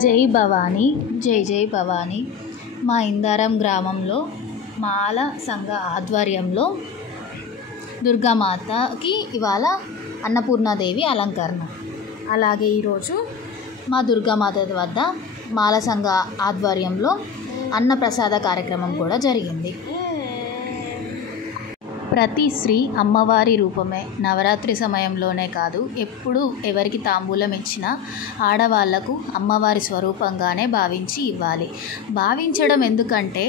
జై భవానీ, జై జై భవానీ. మా ఇందారం గ్రామంలో మాల సంఘ ఆధ్వర్యంలో దుర్గామాతకి ఇవాళ అన్నపూర్ణాదేవి అలంకరణ. అలాగే ఈరోజు మా దుర్గామాత వద్ద మాల సంఘ ఆధ్వర్యంలో అన్నప్రసాద కార్యక్రమం కూడా జరిగింది. ప్రతి స్త్రీ అమ్మవారి రూపమే. నవరాత్రి సమయంలోనే కాదు, ఎప్పుడు ఎవరికి తాంబూలం ఇచ్చినా ఆడవాళ్లకు అమ్మవారి స్వరూపంగానే భావించి ఇవ్వాలి. భావించడం ఎందుకంటే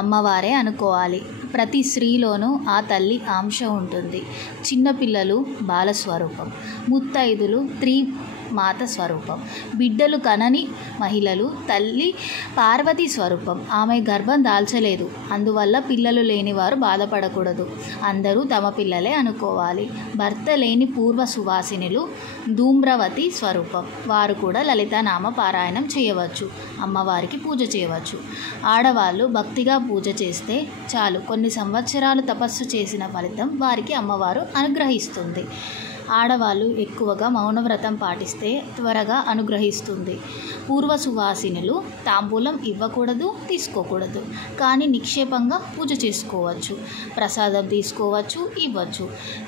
అమ్మవారే అనుకోవాలి. ప్రతి స్త్రీలోనూ ఆ తల్లి అంశ ఉంటుంది. చిన్నపిల్లలు బాలస్వరూపం, ముత్తైదులు మాత స్వరూపం, బిడ్డలు కనని మహిళలు తల్లి పార్వతీ స్వరూపం. ఆమె గర్భం దాల్చలేదు, అందువల్ల పిల్లలు లేనివారు బాధపడకూడదు. అందరూ తమ పిల్లలే అనుకోవాలి. భర్త లేని పూర్వ సువాసినులు ధూమ్రవతి స్వరూపం. వారు కూడా లలితానామ పారాయణం చేయవచ్చు, అమ్మవారికి పూజ చేయవచ్చు. ఆడవాళ్ళు భక్తిగా పూజ చేస్తే చాలు, కొన్ని సంవత్సరాలు తపస్సు చేసిన ఫలితం వారికి అమ్మవారు అనుగ్రహిస్తుంది. ఆడవాళ్ళు ఎక్కువగా మౌనవ్రతం పాటిస్తే త్వరగా అనుగ్రహిస్తుంది. పూర్వ సువాసినులు తాంబూలం ఇవ్వకూడదు, తీసుకోకూడదు, కానీ నిక్షేపంగా పూజ చేసుకోవచ్చు, ప్రసాదం తీసుకోవచ్చు, ఇవ్వచ్చు.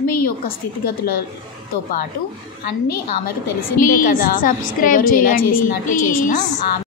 మీ యొక్క స్థితిగతులతో పాటు అన్నీ ఆమెకు తెలిసిందే కదా. సబ్స్క్రైబ్ చేయండి చేసినట్టు చేసిన